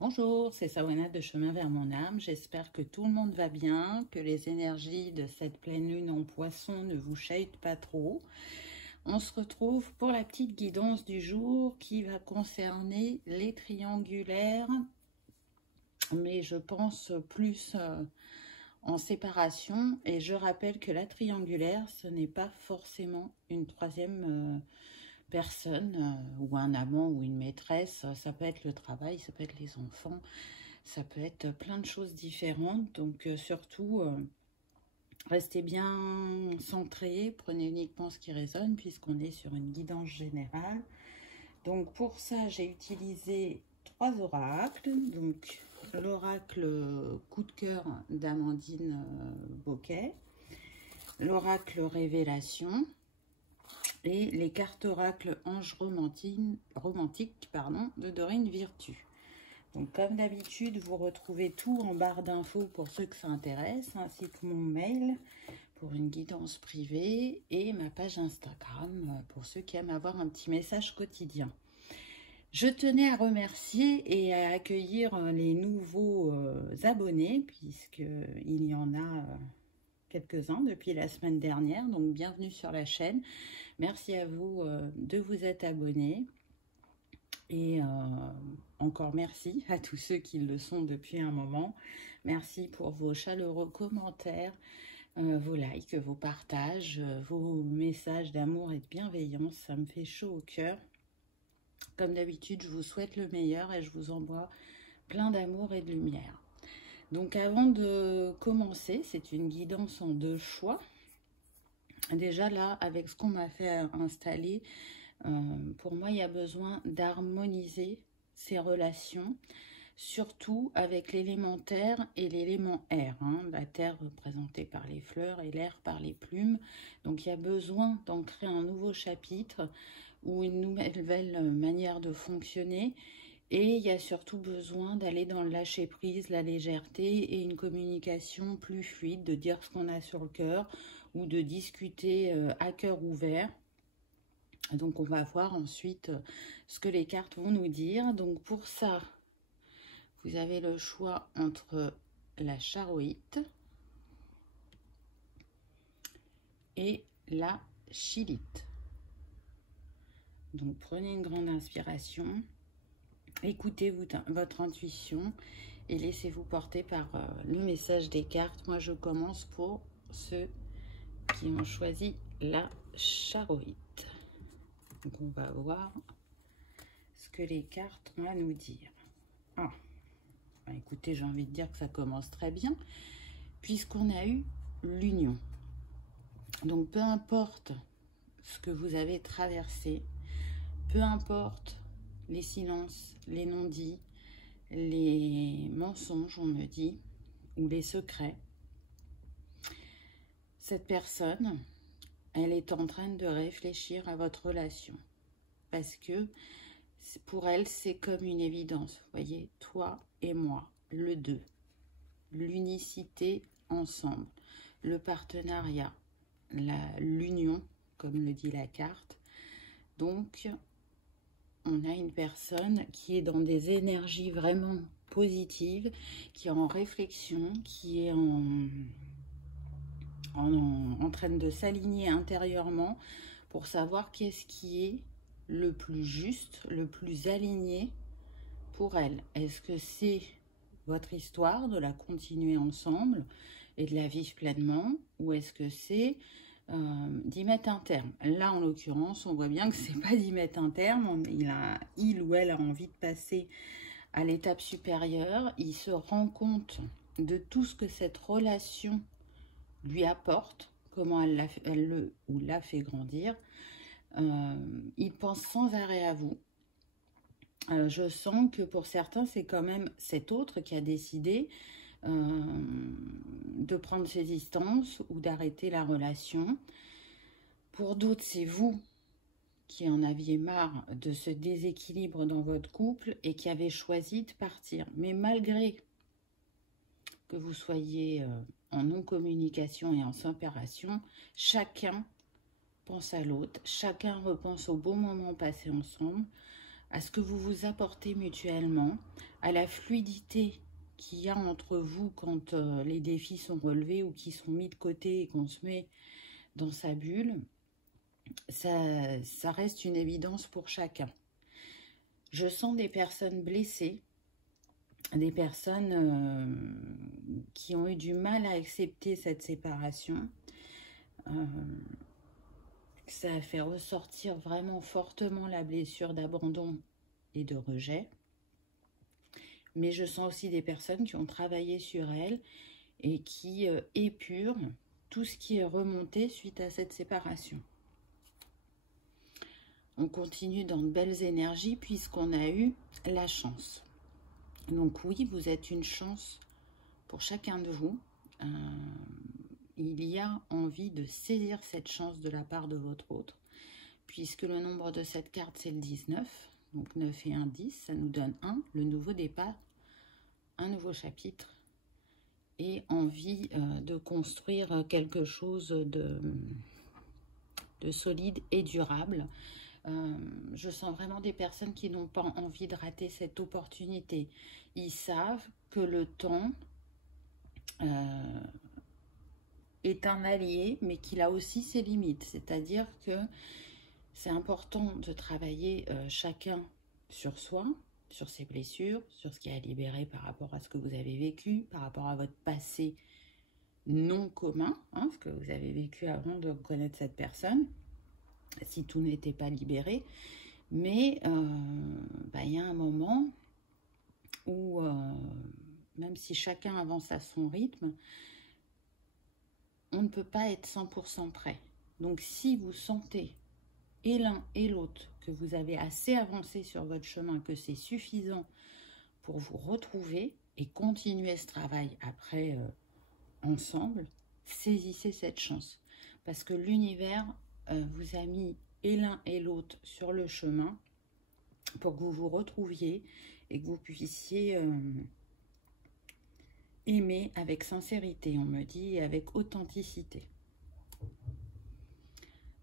Bonjour, c'est Sawana de Chemin vers mon âme. J'espère que tout le monde va bien, que les énergies de cette pleine lune en poisson ne vous chahutent pas trop. On se retrouve pour la petite guidance du jour qui va concerner les triangulaires, mais je pense plus en séparation. Et je rappelle que la triangulaire, ce n'est pas forcément une troisième personne ou un amant ou une maîtresse. Ça peut être le travail, ça peut être les enfants, ça peut être plein de choses différentes. Donc surtout, restez bien centré, prenez uniquement ce qui résonne puisqu'on est sur une guidance générale. Donc pour ça, j'ai utilisé 3 oracles. Donc l'oracle coup de cœur d'Amandine Boquet, l'oracle révélation et les cartes oracles ange romantique de Dorine Virtue. Donc comme d'habitude, vous retrouvez tout en barre d'infos pour ceux que ça intéresse, ainsi que mon mail pour une guidance privée et ma page Instagram pour ceux qui aiment avoir un petit message quotidien. Je tenais à remercier et à accueillir les nouveaux abonnés, puisqu'il y en a quelques-uns depuis la semaine dernière. Donc bienvenue sur la chaîne. Merci à vous de vous être abonnés. Et encore merci à tous ceux qui le sont depuis un moment. Merci pour vos chaleureux commentaires, vos likes, vos partages, vos messages d'amour et de bienveillance. Ça me fait chaud au cœur. Comme d'habitude, je vous souhaite le meilleur et je vous envoie plein d'amour et de lumière. Donc avant de commencer, c'est une guidance en 2 choix. Déjà là, avec ce qu'on m'a fait installer, pour moi, il y a besoin d'harmoniser ces relations, surtout avec l'élément terre et l'élément air. La terre représentée par les fleurs et l'air par les plumes. Donc il y a besoin d'en créer un nouveau chapitre ou une nouvelle manière de fonctionner. Et il y a surtout besoin d'aller dans le lâcher-prise, la légèreté et une communication plus fluide, de dire ce qu'on a sur le cœur ou de discuter à cœur ouvert. Donc on va voir ensuite ce que les cartes vont nous dire. Donc pour ça, vous avez le choix entre la charoïte et la chilite. Donc prenez une grande inspiration, écoutez votre intuition et laissez-vous porter par le message des cartes. Moi je commence pour ceux qui ont choisi la charoïte. Donc on va voir ce que les cartes ont à nous dire. Ah, bah écoutez, j'ai envie de dire que ça commence très bien, puisqu'on a eu l'union. Donc peu importe ce que vous avez traversé, peu importe les silences, les non-dits, les mensonges, on me dit, ou les secrets, cette personne, elle est en train de réfléchir à votre relation. Parce que pour elle, c'est comme une évidence. Vous voyez, toi et moi, le deux. L'unicité ensemble. Le partenariat. L'union, comme le dit la carte. Donc, on a une personne qui est dans des énergies vraiment positives, qui est en réflexion, qui est en train de s'aligner intérieurement pour savoir qu'est-ce qui est le plus juste, le plus aligné pour elle. Est-ce que c'est votre histoire, de la continuer ensemble et de la vivre pleinement, ou est-ce que c'est d'y mettre un terme? Là, en l'occurrence, on voit bien que c'est pas d'y mettre un terme. Il ou elle a envie de passer à l'étape supérieure. Il se rend compte de tout ce que cette relation lui apporte, comment elle l'a fait grandir. Il pense sans arrêt à vous. Je sens que pour certains, c'est quand même cet autre qui a décidé de prendre ses distances ou d'arrêter la relation. Pour d'autres, c'est vous qui en aviez marre de ce déséquilibre dans votre couple et qui avez choisi de partir. Mais malgré que vous soyez en non-communication et en séparation, chacun pense à l'autre, chacun repense au beau moment passé ensemble. à ce que vous vous apportez mutuellement, à la fluidité qu'il y a entre vous quand les défis sont relevés ou qui sont mis de côté et qu'on se met dans sa bulle. Ça reste une évidence pour chacun. Je sens des personnes blessées, des personnes qui ont eu du mal à accepter cette séparation. Ça a fait ressortir vraiment fortement la blessure d'abandon et de rejet. Mais je sens aussi des personnes qui ont travaillé sur elles et qui épurent tout ce qui est remonté suite à cette séparation. On continue dans de belles énergies puisqu'on a eu la chance. Donc oui, vous êtes une chance pour chacun de vous. Il y a envie de saisir cette chance de la part de votre autre, puisque le nombre de cette carte, c'est le 19. Donc 9 et 1, 10, ça nous donne 1, le nouveau départ, un nouveau chapitre, et envie de construire quelque chose de solide et durable. Je sens vraiment des personnes qui n'ont pas envie de rater cette opportunité. Ils savent que le temps est un allié, mais qu'il a aussi ses limites. C'est-à-dire que c'est important de travailler chacun sur soi, sur ses blessures, sur ce qui est à libérer par rapport à ce que vous avez vécu, par rapport à votre passé non commun, hein, ce que vous avez vécu avant de connaître cette personne, si tout n'était pas libéré. Mais y a un moment où, même si chacun avance à son rythme, on ne peut pas être 100% prêt. Donc si vous sentez, et l'un et l'autre, que vous avez assez avancé sur votre chemin, que c'est suffisant pour vous retrouver et continuer ce travail après ensemble, saisissez cette chance. Parce que l'univers vous a mis et l'un et l'autre sur le chemin pour que vous vous retrouviez et que vous puissiez aimer avec sincérité, on me dit, et avec authenticité.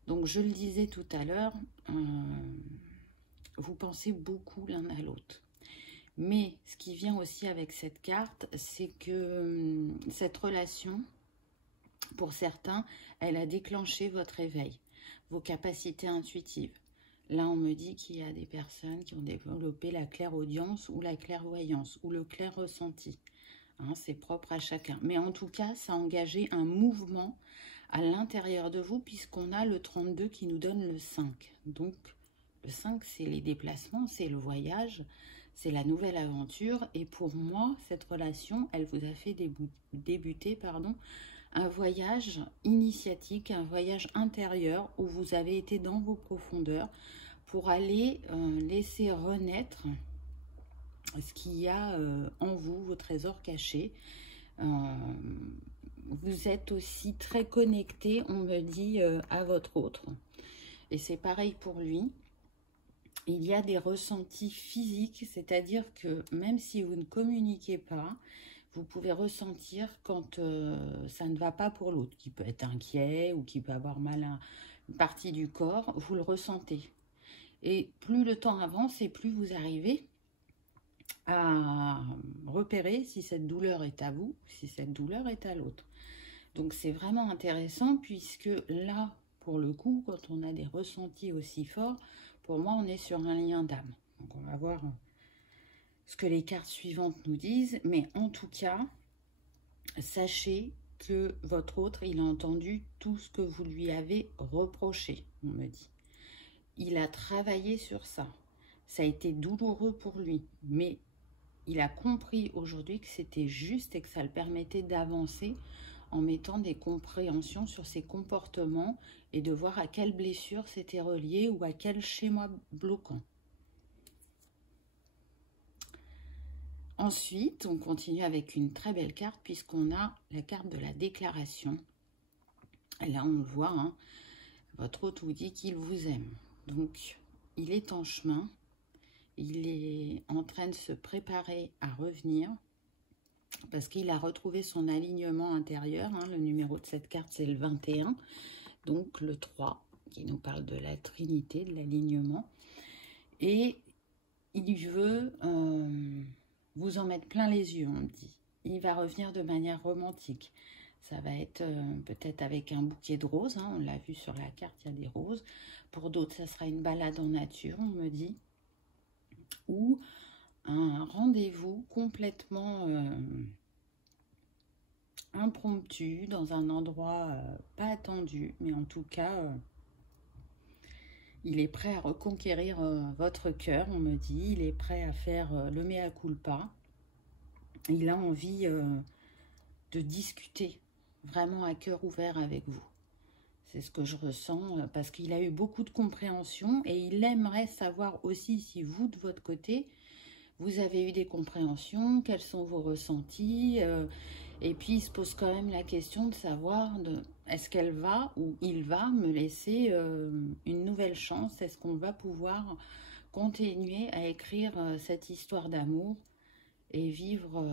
Donc je le disais tout à l'heure, vous pensez beaucoup l'un à l'autre. Mais ce qui vient aussi avec cette carte, c'est que cette relation, pour certains, elle a déclenché votre éveil, vos capacités intuitives. Là, on me dit qu'il y a des personnes qui ont développé la clairaudience ou la clairvoyance ou le clair ressenti. Hein, c'est propre à chacun. Mais en tout cas, ça a engagé un mouvement à l'intérieur de vous puisqu'on a le 32 qui nous donne le 5. Donc, le 5, c'est les déplacements, c'est le voyage, c'est la nouvelle aventure. Et pour moi, cette relation, elle vous a fait débuter un voyage initiatique, un voyage intérieur où vous avez été dans vos profondeurs pour aller laisser renaître ce qu'il y a en vous, vos trésors cachés. Vous êtes aussi très connecté, on me dit, à votre autre. Et c'est pareil pour lui. Il y a des ressentis physiques, c'est-à-dire que même si vous ne communiquez pas, vous pouvez ressentir quand ça ne va pas pour l'autre, qui peut être inquiet ou qui peut avoir mal à une partie du corps, vous le ressentez. Et plus le temps avance et plus vous arrivez à repérer si cette douleur est à vous, si cette douleur est à l'autre. Donc c'est vraiment intéressant puisque là, pour le coup, quand on a des ressentis aussi forts, pour moi, on est sur un lien d'âme. Donc on va voir ce que les cartes suivantes nous disent. Mais en tout cas, sachez que votre autre, il a entendu tout ce que vous lui avez reproché, on me dit. Il a travaillé sur ça. Ça a été douloureux pour lui, mais il a compris aujourd'hui que c'était juste et que ça le permettait d'avancer en mettant des compréhensions sur ses comportements et de voir à quelle blessure c'était relié ou à quel schéma bloquant. Ensuite, on continue avec une très belle carte puisqu'on a la carte de la déclaration. Et là, on le voit, hein, votre hôte vous dit qu'il vous aime. Donc, il est en chemin. Il est en train de se préparer à revenir parce qu'il a retrouvé son alignement intérieur. Hein. Le numéro de cette carte, c'est le 21. Donc, le 3, qui nous parle de la Trinité, de l'alignement. Et il veut vous en mettre plein les yeux, on me dit. Il va revenir de manière romantique. Ça va être peut-être avec un bouquet de roses, hein, on l'a vu sur la carte, il y a des roses. Pour d'autres, ça sera une balade en nature, on me dit. Ou un rendez-vous complètement impromptu, dans un endroit pas attendu, mais en tout cas, il est prêt à reconquérir votre cœur, on me dit. Il est prêt à faire le mea culpa. Il a envie de discuter vraiment à cœur ouvert avec vous. C'est ce que je ressens parce qu'il a eu beaucoup de compréhension et il aimerait savoir aussi si vous, de votre côté, vous avez eu des compréhensions, quels sont vos ressentis. Et puis, il se pose quand même la question de savoir est-ce qu'elle va ou il va me laisser une nouvelle chance? Est-ce qu'on va pouvoir continuer à écrire cette histoire d'amour et vivre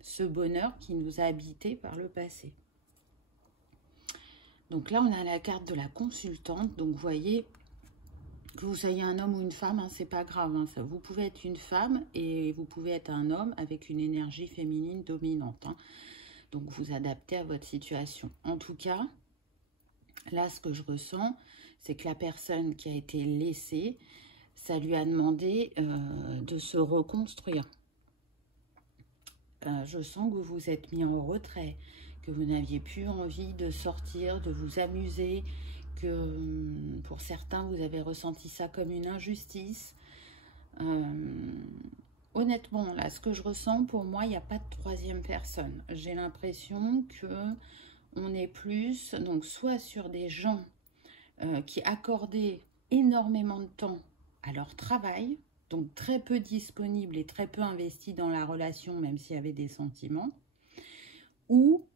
ce bonheur qui nous a habités par le passé? Donc là, on a la carte de la consultante. Donc, vous voyez, que vous soyez un homme ou une femme, hein, c'est pas grave. Hein, ça, vous pouvez être une femme et vous pouvez être un homme avec une énergie féminine dominante. Hein. Donc, vous adaptez à votre situation. En tout cas, là, ce que je ressens, c'est que la personne qui a été laissée, ça lui a demandé de se reconstruire. Je sens que vous vous êtes mis en retrait, que vous n'aviez plus envie de sortir, de vous amuser, que pour certains, vous avez ressenti ça comme une injustice. Honnêtement, là, ce que je ressens, pour moi, il n'y a pas de troisième personne. J'ai l'impression qu'on est plus, donc soit sur des gens qui accordaient énormément de temps à leur travail, donc très peu disponibles et très peu investis dans la relation, même s'il y avait des sentiments, ou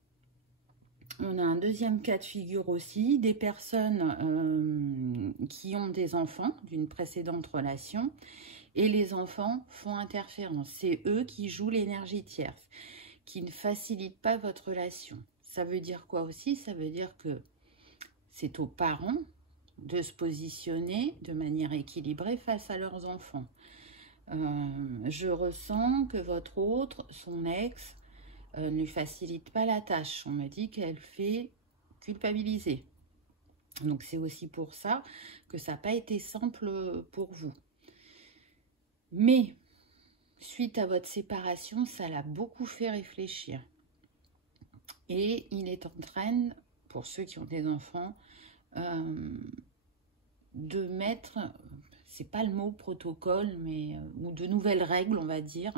on a un deuxième cas de figure aussi, des personnes qui ont des enfants d'une précédente relation et les enfants font interférence. C'est eux qui jouent l'énergie tierce, qui ne facilitent pas votre relation. Ça veut dire quoi aussi? Ça veut dire que c'est aux parents de se positionner de manière équilibrée face à leurs enfants. Je ressens que votre autre, son ex, ne lui facilite pas la tâche. On me dit qu'elle fait culpabiliser. Donc c'est aussi pour ça que ça n'a pas été simple pour vous. Mais suite à votre séparation, ça l'a beaucoup fait réfléchir. Et il est en train, pour ceux qui ont des enfants, de mettre, c'est pas le mot protocole, mais ou de nouvelles règles, on va dire,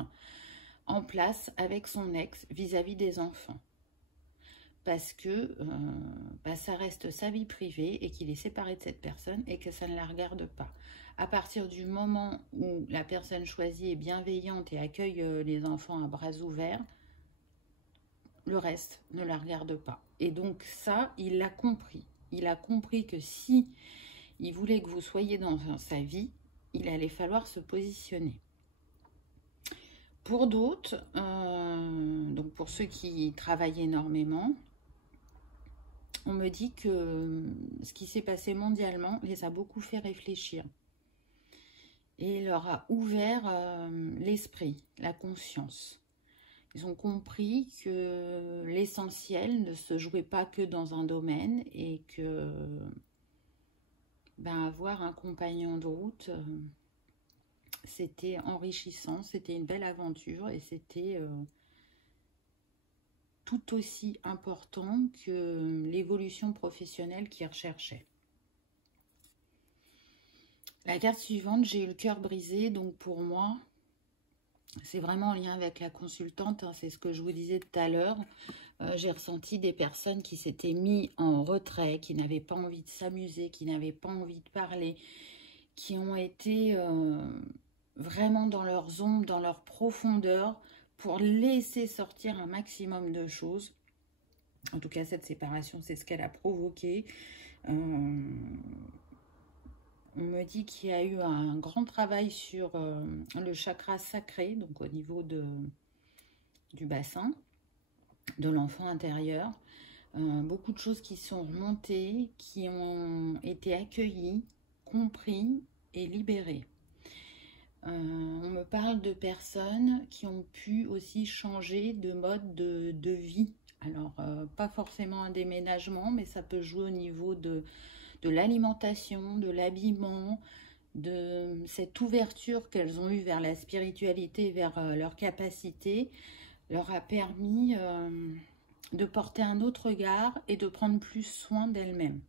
en place avec son ex vis-à-vis des enfants. Parce que ça reste sa vie privée et qu'il est séparé de cette personne et que ça ne la regarde pas. À partir du moment où la personne choisie est bienveillante et accueille les enfants à bras ouverts, le reste ne la regarde pas. Et donc ça, il l'a compris. Il a compris que si il voulait que vous soyez dans sa vie, il allait falloir se positionner. Pour d'autres, donc pour ceux qui travaillent énormément, on me dit que ce qui s'est passé mondialement les a beaucoup fait réfléchir. Et leur a ouvert l'esprit, la conscience. Ils ont compris que l'essentiel ne se jouait pas que dans un domaine et que avoir un compagnon de route, c'était enrichissant, c'était une belle aventure et c'était tout aussi important que l'évolution professionnelle qu'ils recherchaient. La carte suivante, j'ai eu le cœur brisé, donc pour moi, c'est vraiment en lien avec la consultante, hein, c'est ce que je vous disais tout à l'heure. J'ai ressenti des personnes qui s'étaient mis en retrait, qui n'avaient pas envie de s'amuser, qui n'avaient pas envie de parler, qui ont été vraiment dans leurs ombres, dans leur profondeur, pour laisser sortir un maximum de choses. En tout cas, cette séparation, c'est ce qu'elle a provoqué. On me dit qu'il y a eu un grand travail sur le chakra sacré, donc au niveau du bassin, de l'enfant intérieur. Beaucoup de choses qui sont remontées, qui ont été accueillies, compris et libérées. On me parle de personnes qui ont pu aussi changer de mode de vie. Alors, pas forcément un déménagement, mais ça peut jouer au niveau de l'alimentation, de l'habillement, de cette ouverture qu'elles ont eue vers la spiritualité, vers leur capacité, leur a permis de porter un autre regard et de prendre plus soin d'elles-mêmes.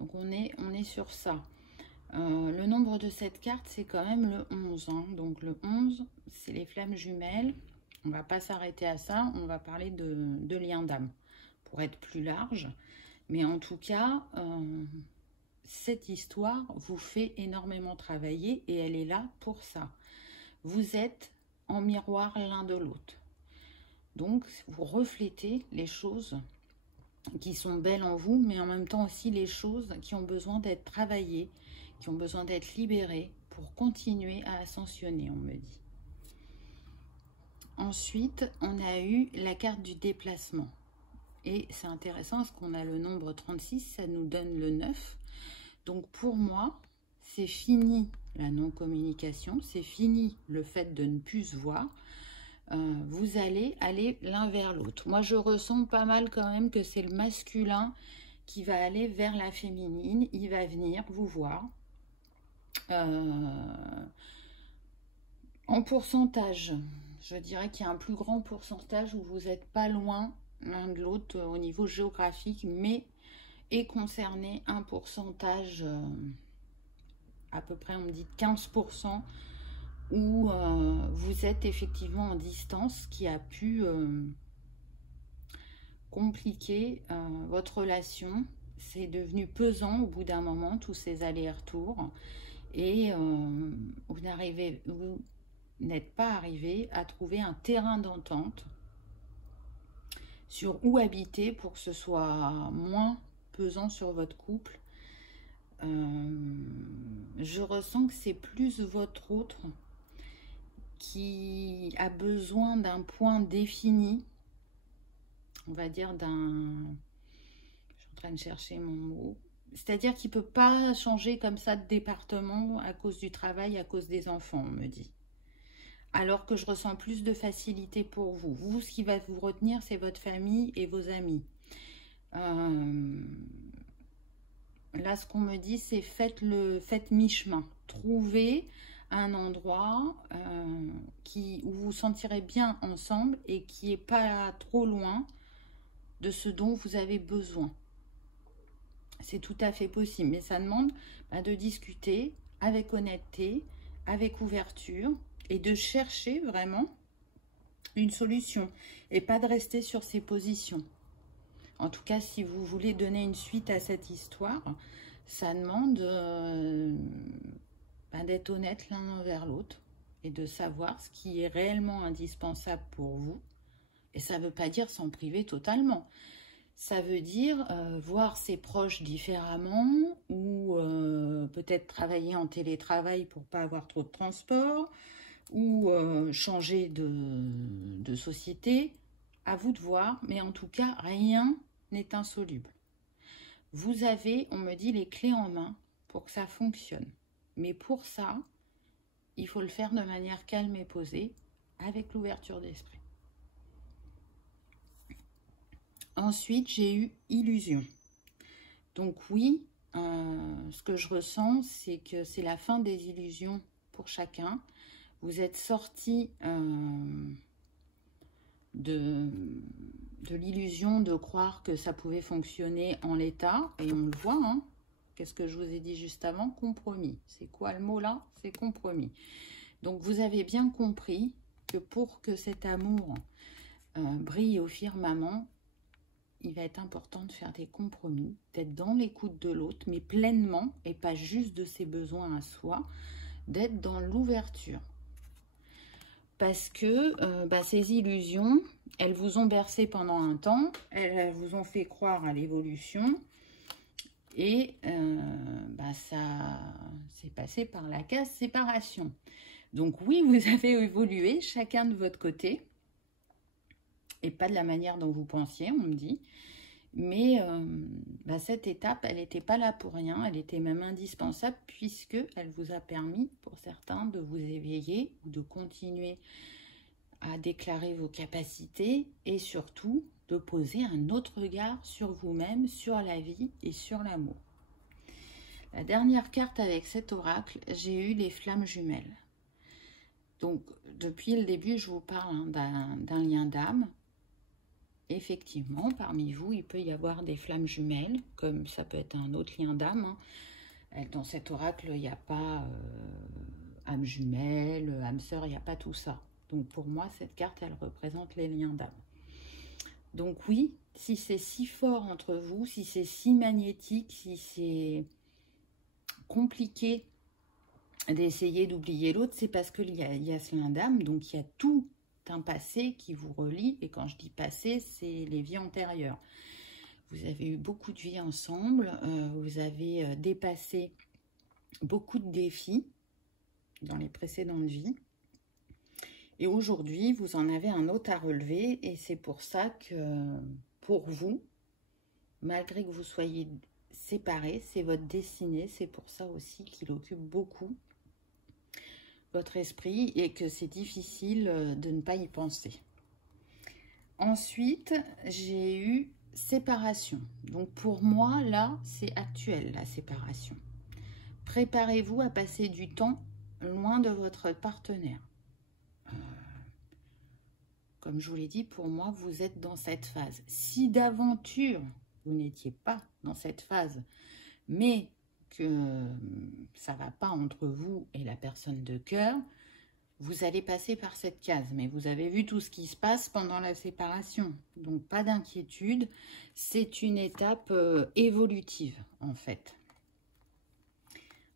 Donc on est sur ça. Le nombre de cette carte, c'est quand même le 11. Hein. Donc le 11, c'est les flammes jumelles. On ne va pas s'arrêter à ça, on va parler de lien d'âme, pour être plus large. Mais en tout cas, cette histoire vous fait énormément travailler et elle est là pour ça. Vous êtes en miroir l'un de l'autre. Donc, vous reflétez les choses qui sont belles en vous, mais en même temps aussi les choses qui ont besoin d'être travaillées, qui ont besoin d'être libérées pour continuer à ascensionner, on me dit. Ensuite, on a eu la carte du déplacement. Et c'est intéressant parce qu'on a le nombre 36, ça nous donne le 9. Donc pour moi, c'est fini la non-communication, c'est fini le fait de ne plus se voir. Vous allez aller l'un vers l'autre. Moi, je ressens pas mal quand même que c'est le masculin qui va aller vers la féminine. Il va venir vous voir. En pourcentage, je dirais qu'il y a un plus grand pourcentage où vous n'êtes pas loin l'un de l'autre au niveau géographique, mais est concerné un pourcentage, à peu près, on me dit 15%, où vous êtes effectivement en distance, qui a pu compliquer votre relation. C'est devenu pesant au bout d'un moment, tous ces allers-retours, et vous n'êtes pas arrivé à trouver un terrain d'entente sur où habiter pour que ce soit moins pesant sur votre couple. Je ressens que c'est plus votre autre qui a besoin d'un point défini, on va dire d'un... Je suis en train de chercher mon mot. C'est-à-dire qu'il ne peut pas changer comme ça de département à cause du travail, à cause des enfants, on me dit. Alors que je ressens plus de facilité pour vous. Vous, ce qui va vous retenir, c'est votre famille et vos amis. Là, ce qu'on me dit, c'est faites mi-chemin. Trouvez un endroit où vous vous sentirez bien ensemble et qui n'est pas trop loin de ce dont vous avez besoin. C'est tout à fait possible, mais ça demande de discuter avec honnêteté, avec ouverture et de chercher vraiment une solution et pas de rester sur ces positions. En tout cas, si vous voulez donner une suite à cette histoire, ça demande d'être honnête l'un envers l'autre et de savoir ce qui est réellement indispensable pour vous. Et ça ne veut pas dire s'en priver totalement. Ça veut dire voir ses proches différemment ou peut-être travailler en télétravail pour ne pas avoir trop de transport ou changer de société. À vous de voir, mais en tout cas, rien n'est insoluble. Vous avez, on me dit, les clés en main pour que ça fonctionne. Mais pour ça, il faut le faire de manière calme et posée, avec l'ouverture d'esprit. Ensuite, j'ai eu illusion. Donc oui, ce que je ressens, c'est que c'est la fin des illusions pour chacun. Vous êtes sortis de l'illusion de croire que ça pouvait fonctionner en l'état, et on le voit, hein. Qu'est-ce que je vous ai dit juste avant? Compromis. C'est quoi le mot là? C'est compromis. Donc vous avez bien compris que pour que cet amour brille au firmament, il va être important de faire des compromis, d'être dans l'écoute de l'autre, mais pleinement, et pas juste de ses besoins à soi, d'être dans l'ouverture. Parce que ces illusions, elles vous ont bercé pendant un temps, elles vous ont fait croire à l'évolution, et ça s'est passé par la case séparation. Donc oui, vous avez évolué, chacun de votre côté, et pas de la manière dont vous pensiez, on me dit. Mais cette étape, elle n'était pas là pour rien, elle était même indispensable puisque elle vous a permis, pour certains, de vous éveiller ou de continuer à déclarer vos capacités et surtout de poser un autre regard sur vous-même, sur la vie et sur l'amour. La dernière carte avec cet oracle, j'ai eu les flammes jumelles. Donc, depuis le début, je vous parle d'un lien d'âme. Effectivement, parmi vous, il peut y avoir des flammes jumelles, comme ça peut être un autre lien d'âme. Dans cet oracle, il n'y a pas âme jumelle, âme sœur, il n'y a pas tout ça. Donc pour moi, cette carte, elle représente les liens d'âme. Donc oui, si c'est si fort entre vous, si c'est si magnétique, si c'est compliqué d'essayer d'oublier l'autre, c'est parce qu'il y a ce lien d'âme, donc il y a tout un passé qui vous relie, et quand je dis passé, c'est les vies antérieures. Vous avez eu beaucoup de vies ensemble, vous avez dépassé beaucoup de défis dans les précédentes vies, et aujourd'hui, vous en avez un autre à relever, et c'est pour ça que, pour vous, malgré que vous soyez séparés, c'est votre destinée, c'est pour ça aussi qu'il occupe beaucoup votre esprit et que c'est difficile de ne pas y penser. Ensuite, j'ai eu séparation. Donc pour moi, là, c'est actuel, la séparation. Préparez-vous à passer du temps loin de votre partenaire. Comme je vous l'ai dit, pour moi, vous êtes dans cette phase. Si d'aventure, vous n'étiez pas dans cette phase, mais que ça ne va pas entre vous et la personne de cœur, vous allez passer par cette case. Mais vous avez vu tout ce qui se passe pendant la séparation. Donc, pas d'inquiétude. C'est une étape évolutive, en fait.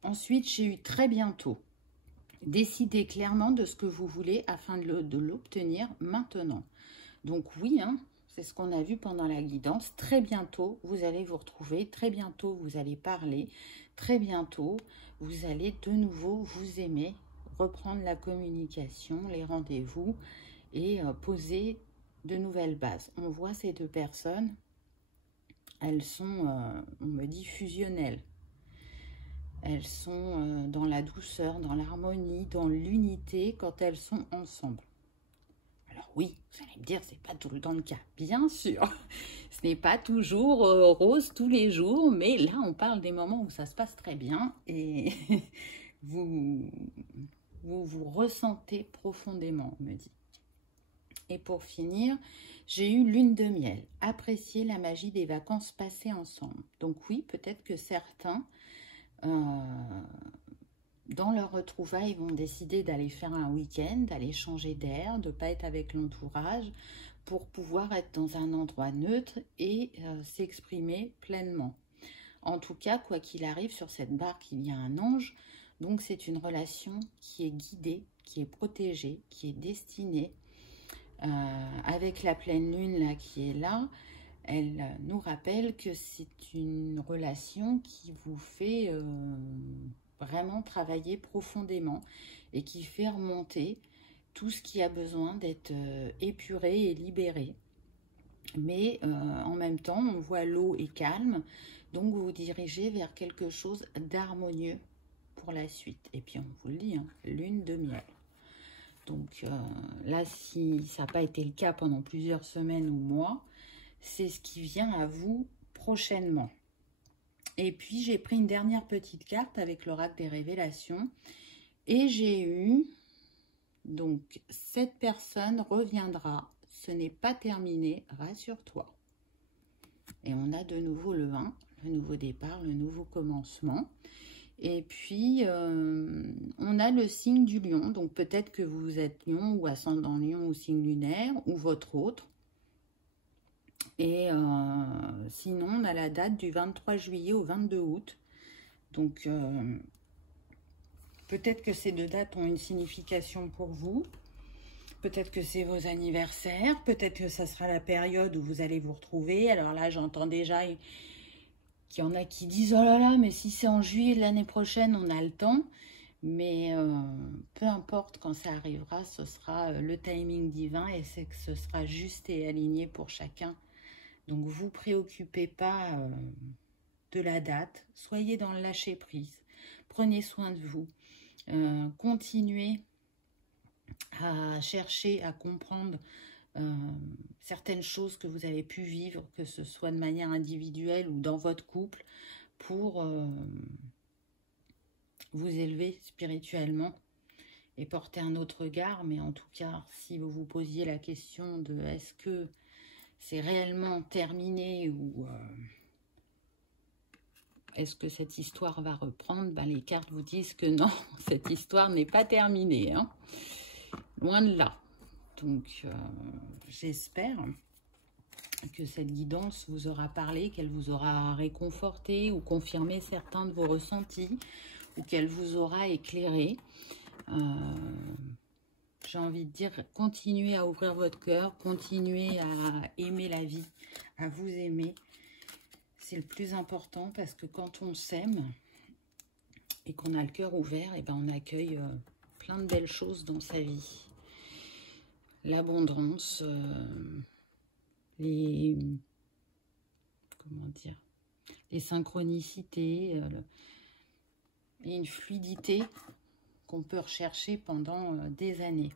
Ensuite, j'ai eu très bientôt. Décidez clairement de ce que vous voulez afin de l'obtenir maintenant. Donc oui, c'est ce qu'on a vu pendant la guidance. Très bientôt, vous allez vous retrouver. Très bientôt, vous allez parler. Très bientôt, vous allez de nouveau vous aimer, reprendre la communication, les rendez-vous et poser de nouvelles bases. On voit ces deux personnes, elles sont, on me dit, fusionnelles. Elles sont dans la douceur, dans l'harmonie, dans l'unité quand elles sont ensemble. Alors oui, vous allez me dire, c'est pas tout le temps le cas. Bien sûr, ce n'est pas toujours rose tous les jours, mais là, on parle des moments où ça se passe très bien et vous ressentez profondément, on me dit. Et pour finir, j'ai eu lune de miel. Appréciez la magie des vacances passées ensemble. Donc oui, peut-être que certains, dans leur retrouvailles, vont décider d'aller faire un week-end, d'aller changer d'air, de ne pas être avec l'entourage, pour pouvoir être dans un endroit neutre et s'exprimer pleinement. En tout cas, quoi qu'il arrive, sur cette barque, il y a un ange. Donc, c'est une relation qui est guidée, qui est protégée, qui est destinée. Avec la pleine lune là, qui est là, elle nous rappelle que c'est une relation qui vous fait vraiment travailler profondément et qui fait remonter tout ce qui a besoin d'être épuré et libéré. Mais en même temps, on voit l'eau est calme, donc vous vous dirigez vers quelque chose d'harmonieux pour la suite. Et puis on vous le dit, lune de miel. Donc là, si ça n'a pas été le cas pendant plusieurs semaines ou mois, c'est ce qui vient à vous prochainement. Et puis, j'ai pris une dernière petite carte avec l'oracle des révélations. Et j'ai eu, donc, cette personne reviendra. Ce n'est pas terminé, rassure-toi. Et on a de nouveau le 1, le nouveau départ, le nouveau commencement. Et puis, on a le signe du lion. Donc, peut-être que vous êtes lion ou ascendant lion ou signe lunaire ou votre autre. Et sinon, on a la date du 23 juillet au 22 août. Donc, peut-être que ces deux dates ont une signification pour vous. Peut-être que c'est vos anniversaires. Peut-être que ça sera la période où vous allez vous retrouver. Alors là, j'entends déjà qu'il y en a qui disent « Oh là là, mais si c'est en juillet de l'année prochaine, on a le temps. » Mais peu importe quand ça arrivera, ce sera le timing divin et c'est que ce sera juste et aligné pour chacun Donc, vous préoccupez pas de la date. Soyez dans le lâcher-prise. Prenez soin de vous. Continuez à chercher, à comprendre certaines choses que vous avez pu vivre, que ce soit de manière individuelle ou dans votre couple, pour vous élever spirituellement et porter un autre regard. Mais en tout cas, si vous vous posiez la question de est-ce que c'est réellement terminé ou est-ce que cette histoire va reprendre, ben, les cartes vous disent que non, cette histoire n'est pas terminée, hein. Loin de là. Donc, j'espère que cette guidance vous aura parlé, qu'elle vous aura réconforté ou confirmé certains de vos ressentis, ou qu'elle vous aura éclairé. J'ai envie de dire, continuez à ouvrir votre cœur, continuez à aimer la vie, à vous aimer. C'est le plus important, parce que quand on s'aime et qu'on a le cœur ouvert, et ben on accueille plein de belles choses dans sa vie. L'abondance, les synchronicités, et une fluidité qu'on peut rechercher pendant des années.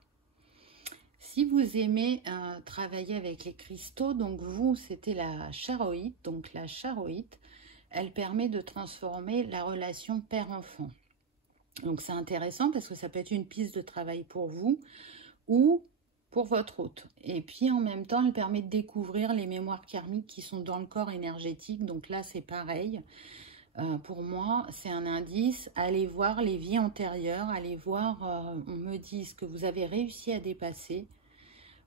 Si vous aimez travailler avec les cristaux, donc vous, c'était la charoïte. Donc la charoïte, elle permet de transformer la relation père-enfant. Donc c'est intéressant parce que ça peut être une piste de travail pour vous ou pour votre hôte. Et puis en même temps, elle permet de découvrir les mémoires karmiques qui sont dans le corps énergétique. Donc là, c'est pareil. Pour moi, c'est un indice. Allez voir les vies antérieures, allez voir, on me dit ce que vous avez réussi à dépasser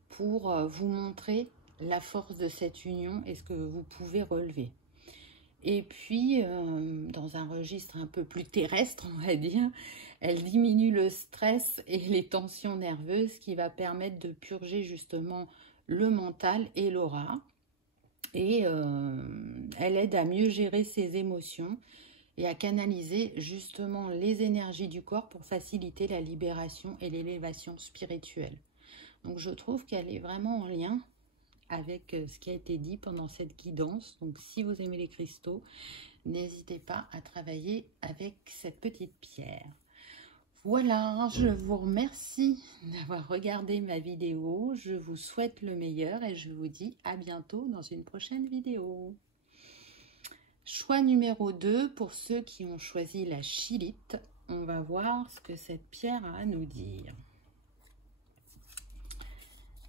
pour vous montrer la force de cette union et ce que vous pouvez relever. Et puis, dans un registre un peu plus terrestre, on va dire, elle diminue le stress et les tensions nerveuses, qui va permettre de purger justement le mental et l'aura. Et elle aide à mieux gérer ses émotions et à canaliser justement les énergies du corps pour faciliter la libération et l'élévation spirituelle. Donc je trouve qu'elle est vraiment en lien avec ce qui a été dit pendant cette guidance. Donc si vous aimez les cristaux, n'hésitez pas à travailler avec cette petite pierre. Voilà, je vous remercie d'avoir regardé ma vidéo. Je vous souhaite le meilleur et je vous dis à bientôt dans une prochaine vidéo. Choix numéro 2, pour ceux qui ont choisi la chilite, on va voir ce que cette pierre a à nous dire.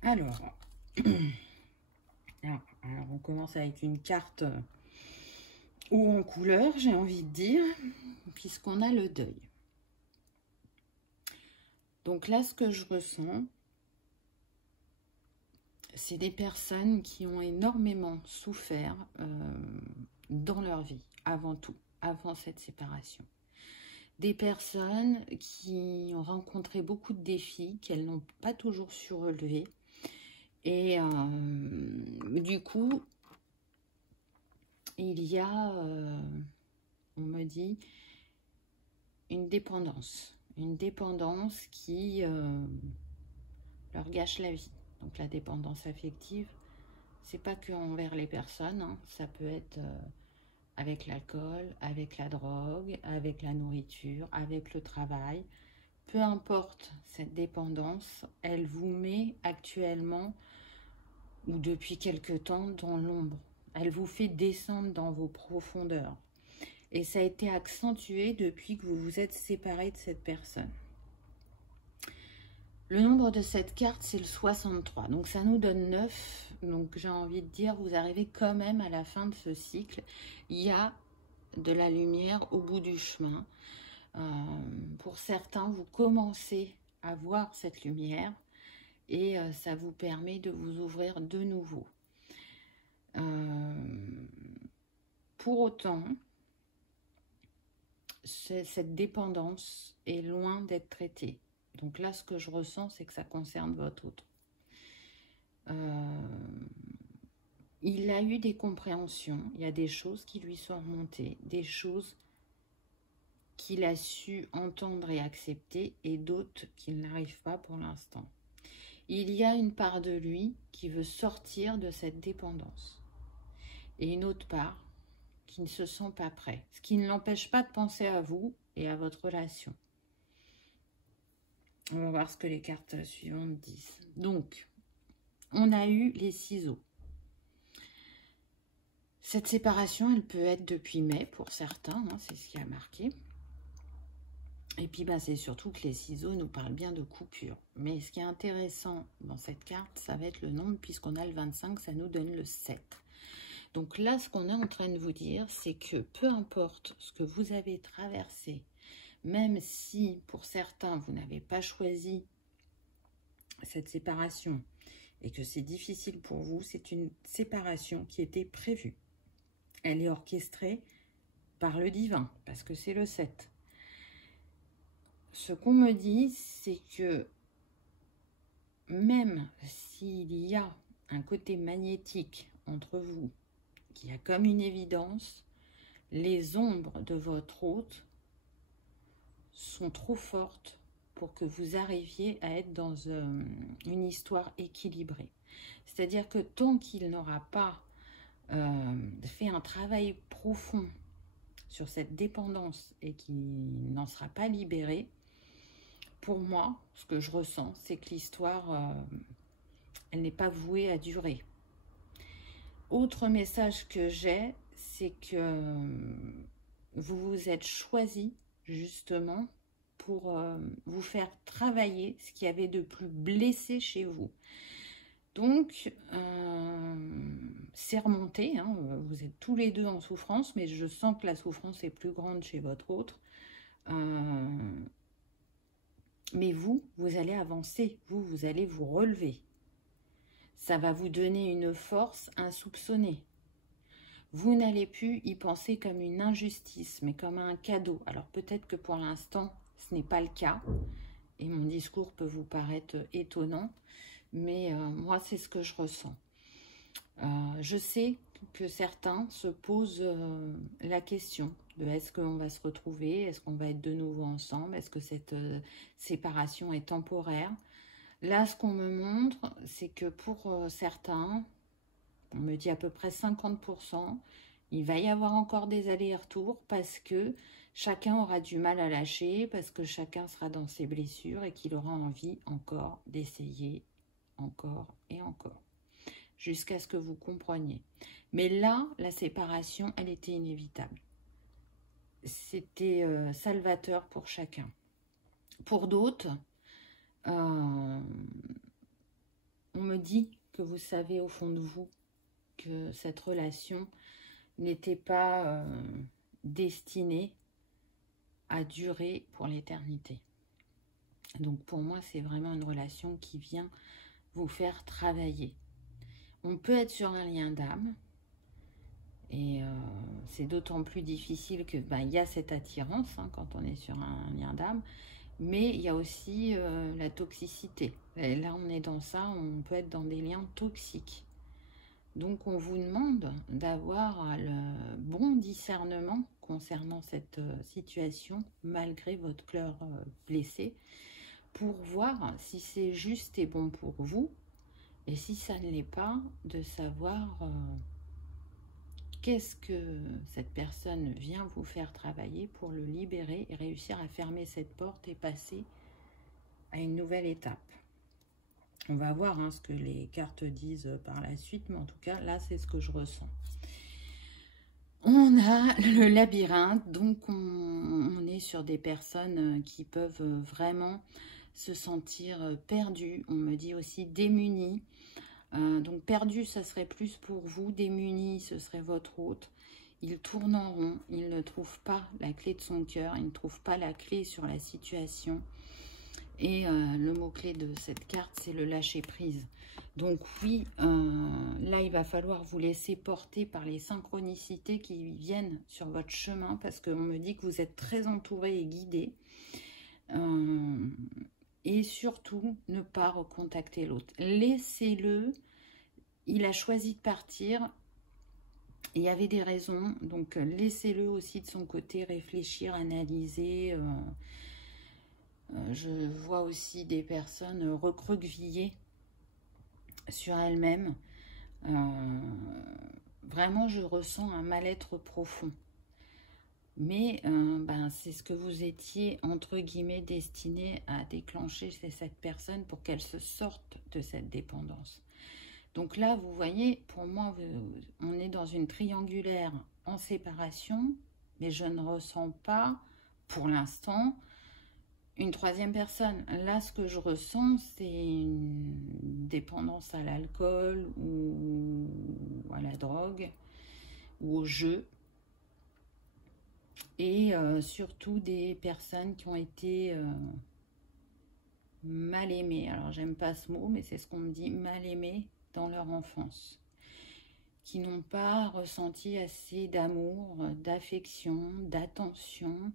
Alors, on commence avec une carte haut en couleur, j'ai envie de dire, puisqu'on a le deuil. Donc là, ce que je ressens, c'est des personnes qui ont énormément souffert dans leur vie, avant tout, avant cette séparation. Des personnes qui ont rencontré beaucoup de défis qu'elles n'ont pas toujours su relever. Et du coup, il y a, on me dit, une dépendance qui leur gâche la vie. Donc la dépendance affective, c'est pas que envers les personnes, hein. Ça peut être avec l'alcool, avec la drogue, avec la nourriture, avec le travail. Peu importe cette dépendance, elle vous met actuellement ou depuis quelque temps dans l'ombre. Elle vous fait descendre dans vos profondeurs. Et ça a été accentué depuis que vous vous êtes séparé de cette personne. Le nombre de cette carte, c'est le 63. Donc ça nous donne 9. Donc j'ai envie de dire, vous arrivez quand même à la fin de ce cycle. Il y a de la lumière au bout du chemin. Pour certains, vous commencez à voir cette lumière. Et ça vous permet de vous ouvrir de nouveau. Pour autant, cette dépendance est loin d'être traitée. Donc là, ce que je ressens, c'est que ça concerne votre autre. Il a eu des compréhensions, il y a des choses qui lui sont remontées, des choses qu'il a su entendre et accepter, et d'autres qu'il n'arrive pas pour l'instant. Il y a une part de lui qui veut sortir de cette dépendance. et une autre part qui ne se sent pas prêt. Ce qui ne l'empêche pas de penser à vous et à votre relation. On va voir ce que les cartes suivantes disent. Donc, on a eu les ciseaux. Cette séparation, elle peut être depuis mai pour certains, hein, c'est ce qui a marqué. Et puis, bah, c'est surtout que les ciseaux nous parlent bien de coupure. Mais ce qui est intéressant dans cette carte, ça va être le nombre, puisqu'on a le 25, ça nous donne le 7. Donc là, ce qu'on est en train de vous dire, c'est que peu importe ce que vous avez traversé, même si pour certains, vous n'avez pas choisi cette séparation et que c'est difficile pour vous, c'est une séparation qui était prévue. Elle est orchestrée par le divin, parce que c'est le 7. Ce qu'on me dit, c'est que même s'il y a un côté magnétique entre vous, qui a comme une évidence, les ombres de votre hôte sont trop fortes pour que vous arriviez à être dans une histoire équilibrée. C'est-à-dire que tant qu'il n'aura pas fait un travail profond sur cette dépendance et qu'il n'en sera pas libéré, pour moi, ce que je ressens, c'est que l'histoire, elle n'est pas vouée à durer. Autre message que j'ai, c'est que vous vous êtes choisi justement pour vous faire travailler ce qu'il y avait de plus blessé chez vous. Donc, c'est remonté, hein, vous êtes tous les deux en souffrance, mais je sens que la souffrance est plus grande chez votre autre. Mais vous allez avancer, vous allez vous relever. Ça va vous donner une force insoupçonnée. Vous n'allez plus y penser comme une injustice, mais comme un cadeau. Alors peut-être que pour l'instant, ce n'est pas le cas. Et mon discours peut vous paraître étonnant. Mais moi, c'est ce que je ressens. Je sais que certains se posent la question de est-ce qu'on va se retrouver, est-ce qu'on va être de nouveau ensemble, est-ce que cette séparation est temporaire. Là, ce qu'on me montre, c'est que pour certains, on me dit à peu près 50%, il va y avoir encore des allers-retours parce que chacun aura du mal à lâcher, parce que chacun sera dans ses blessures et qu'il aura envie encore d'essayer encore et encore, jusqu'à ce que vous compreniez. Mais là, la séparation, elle était inévitable. C'était salvateur pour chacun. Pour d'autres, on me dit que vous savez au fond de vous que cette relation n'était pas destinée à durer pour l'éternité. Donc pour moi, c'est vraiment une relation qui vient vous faire travailler. On peut être sur un lien d'âme et c'est d'autant plus difficile que il y a cette attirance hein, quand on est sur un lien d'âme, mais il y a aussi la toxicité. Et là, on est dans ça, on peut être dans des liens toxiques. Donc, on vous demande d'avoir le bon discernement concernant cette situation, malgré votre cœur blessé, pour voir si c'est juste et bon pour vous, et si ça ne l'est pas, de savoir qu'est-ce que cette personne vient vous faire travailler pour le libérer et réussir à fermer cette porte et passer à une nouvelle étape. On va voir hein, ce que les cartes disent par la suite, mais en tout cas, là, c'est ce que je ressens. On a le labyrinthe, donc on est sur des personnes qui peuvent vraiment se sentir perdues. On me dit aussi démunies. Donc perdu, ça serait plus pour vous. Démuni, ce serait votre hôte. Il tourne en rond. Il ne trouve pas la clé de son cœur. Il ne trouve pas la clé sur la situation. Et le mot-clé de cette carte, c'est le lâcher-prise. Donc oui, là, il va falloir vous laisser porter par les synchronicités qui viennent sur votre chemin, parce qu'on me dit que vous êtes très entouré et guidé. Et surtout, ne pas recontacter l'autre. Laissez-le. Il a choisi de partir. Il y avait des raisons. Donc, laissez-le aussi de son côté réfléchir, analyser. Je vois aussi des personnes recroquevillées sur elles-mêmes. vraiment, je ressens un mal-être profond. Mais c'est ce que vous étiez, entre guillemets, destiné à déclencher chez cette personne pour qu'elle se sorte de cette dépendance. Donc là, vous voyez, pour moi, on est dans une triangulaire en séparation, mais je ne ressens pas, pour l'instant, une troisième personne. Là, ce que je ressens, c'est une dépendance à l'alcool ou à la drogue ou au jeu. Et surtout des personnes qui ont été mal aimées. Alors, j'aime pas ce mot, mais c'est ce qu'on me dit, mal aimées dans leur enfance. Qui n'ont pas ressenti assez d'amour, d'affection, d'attention,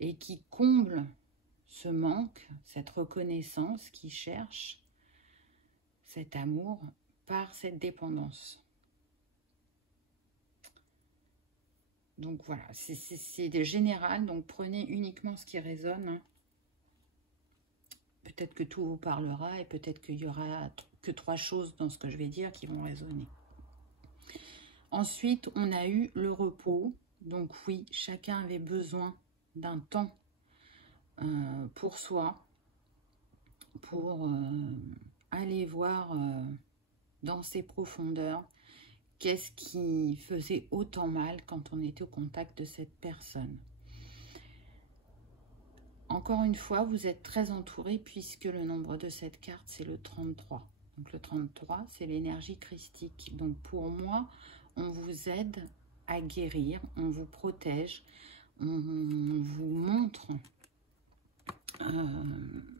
et qui comblent ce manque, cette reconnaissance, qui cherchent cet amour par cette dépendance. Donc voilà, c'est de général, donc prenez uniquement ce qui résonne. Hein. Peut-être que tout vous parlera et peut-être qu'il y aura que 3 choses dans ce que je vais dire qui vont résonner. Ensuite, on a eu le repos. Donc oui, chacun avait besoin d'un temps pour soi, pour aller voir dans ses profondeurs qu'est-ce qui faisait autant mal quand on était au contact de cette personne. Encore une fois, vous êtes très entouré puisque le nombre de cette carte, c'est le 33. Donc le 33, c'est l'énergie christique. Donc pour moi, on vous aide à guérir, on vous protège, on vous montre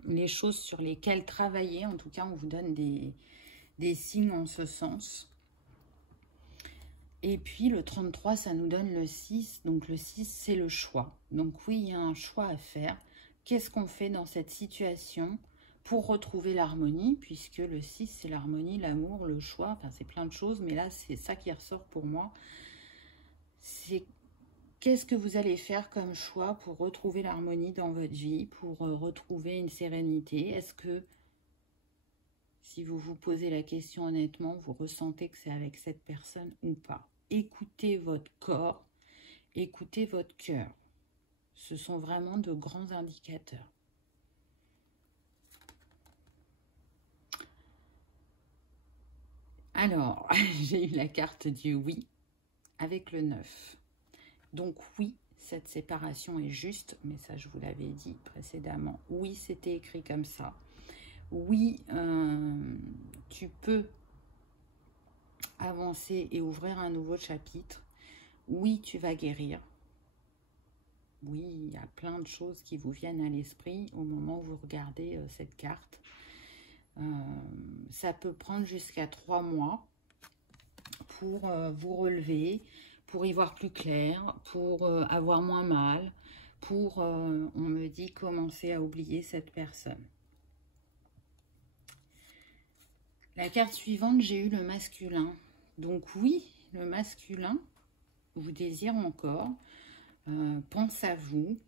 les choses sur lesquelles travailler. En tout cas, on vous donne des signes en ce sens. Et puis le 33, ça nous donne le 6. Donc le 6, c'est le choix. Donc oui, il y a un choix à faire. Qu'est-ce qu'on fait dans cette situation pour retrouver l'harmonie? Puisque le 6, c'est l'harmonie, l'amour, le choix. Enfin, c'est plein de choses. Mais là, c'est ça qui ressort pour moi. C'est qu'est-ce que vous allez faire comme choix pour retrouver l'harmonie dans votre vie, pour retrouver une sérénité? Est-ce que, si vous vous posez la question honnêtement, vous ressentez que c'est avec cette personne ou pas? Écoutez votre corps, écoutez votre cœur. Ce sont vraiment de grands indicateurs. Alors, j'ai eu la carte du oui avec le 9. Donc oui, cette séparation est juste, mais ça je vous l'avais dit précédemment. Oui, c'était écrit comme ça. Oui, tu peux avancer et ouvrir un nouveau chapitre. Oui, tu vas guérir. Oui, il y a plein de choses qui vous viennent à l'esprit au moment où vous regardez cette carte. Ça peut prendre jusqu'à 3 mois pour vous relever, pour y voir plus clair, pour avoir moins mal, pour, on me dit, commencer à oublier cette personne. La carte suivante, j'ai eu le masculin. Donc oui, le masculin vous désire encore, pense à vous,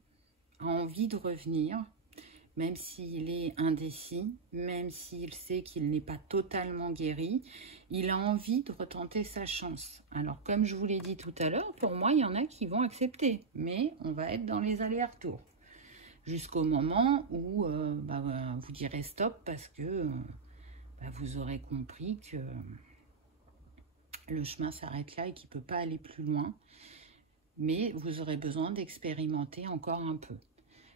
a envie de revenir, même s'il est indécis, même s'il sait qu'il n'est pas totalement guéri, il a envie de retenter sa chance. Alors, comme je vous l'ai dit tout à l'heure, pour moi, il y en a qui vont accepter, mais on va être dans les allers-retours. Jusqu'au moment où vous direz stop parce que vous aurez compris que le chemin s'arrête là et qu'il ne peut pas aller plus loin. Mais vous aurez besoin d'expérimenter encore un peu.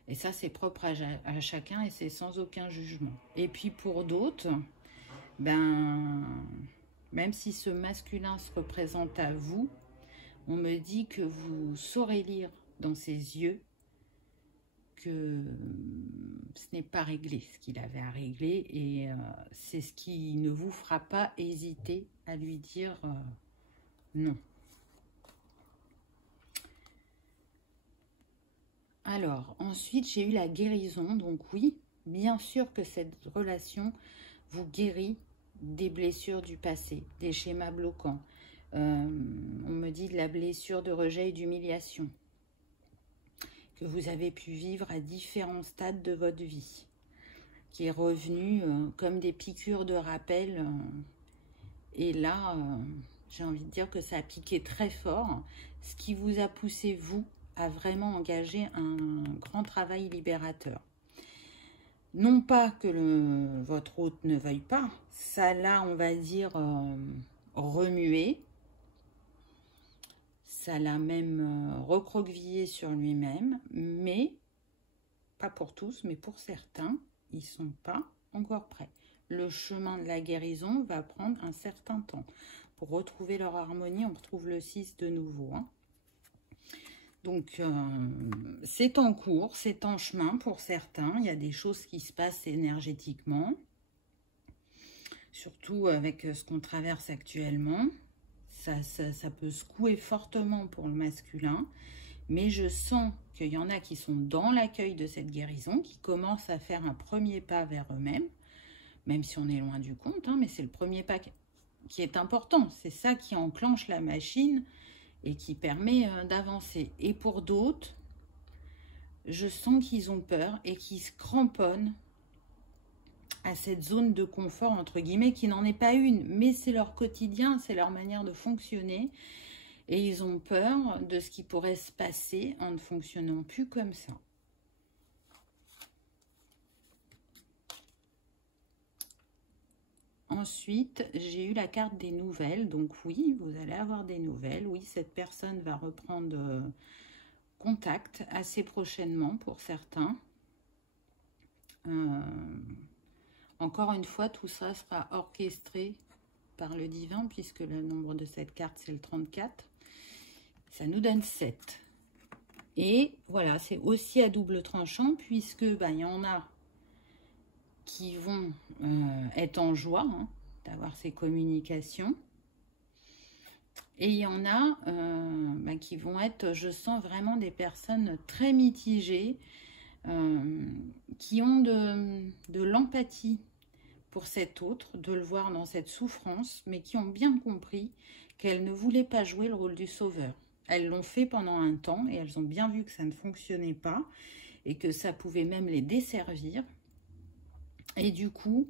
Et ça, c'est propre à chacun et c'est sans aucun jugement. Et puis pour d'autres, même si ce masculin se représente à vous, on me dit que vous saurez lire dans ses yeux que ce n'est pas réglé ce qu'il avait à régler. Et c'est ce qui ne vous fera pas hésiter à lui dire non. Alors, ensuite, j'ai eu la guérison. Donc oui, bien sûr que cette relation vous guérit des blessures du passé, des schémas bloquants. On me dit de la blessure de rejet et d'humiliation que vous avez pu vivre à différents stades de votre vie, qui est revenue comme des piqûres de rappel. Et là, J'ai envie de dire que ça a piqué très fort, ce qui vous a poussé, vous, à vraiment engager un grand travail libérateur. Non pas que votre hôte ne veuille pas, ça l'a, on va dire, remué, ça l'a même recroquevillé sur lui-même, mais, pas pour tous, mais pour certains, ils ne sont pas encore prêts. Le chemin de la guérison va prendre un certain temps. Pour retrouver leur harmonie, on retrouve le 6 de nouveau. Hein. Donc, c'est en cours, c'est en chemin pour certains. Il y a des choses qui se passent énergétiquement, surtout avec ce qu'on traverse actuellement. Ça peut secouer fortement pour le masculin, mais je sens qu'il y en a qui sont dans l'accueil de cette guérison, qui commencent à faire un premier pas vers eux-mêmes, même si on est loin du compte, hein, mais c'est le premier pas qui est important. C'est ça qui enclenche la machine et qui permet d'avancer. Et pour d'autres, je sens qu'ils ont peur et qu'ils se cramponnent à cette zone de confort, entre guillemets, qui n'en est pas une, mais c'est leur quotidien, c'est leur manière de fonctionner. Et ils ont peur de ce qui pourrait se passer en ne fonctionnant plus comme ça. Ensuite, j'ai eu la carte des nouvelles. Donc oui, vous allez avoir des nouvelles. Oui, cette personne va reprendre contact assez prochainement pour certains. Encore une fois, tout ça sera orchestré par le divin, puisque le nombre de cette carte, c'est le 34. Ça nous donne 7. Et voilà, c'est aussi à double tranchant, puisque il y en a qui vont être en joie d'avoir ces communications. Et il y en a qui vont être, je sens vraiment des personnes très mitigées, qui ont de l'empathie pour cet autre, de le voir dans cette souffrance, mais qui ont bien compris qu'elles ne voulaient pas jouer le rôle du sauveur. Elles l'ont fait pendant un temps et elles ont bien vu que ça ne fonctionnait pas et que ça pouvait même les desservir. Et du coup,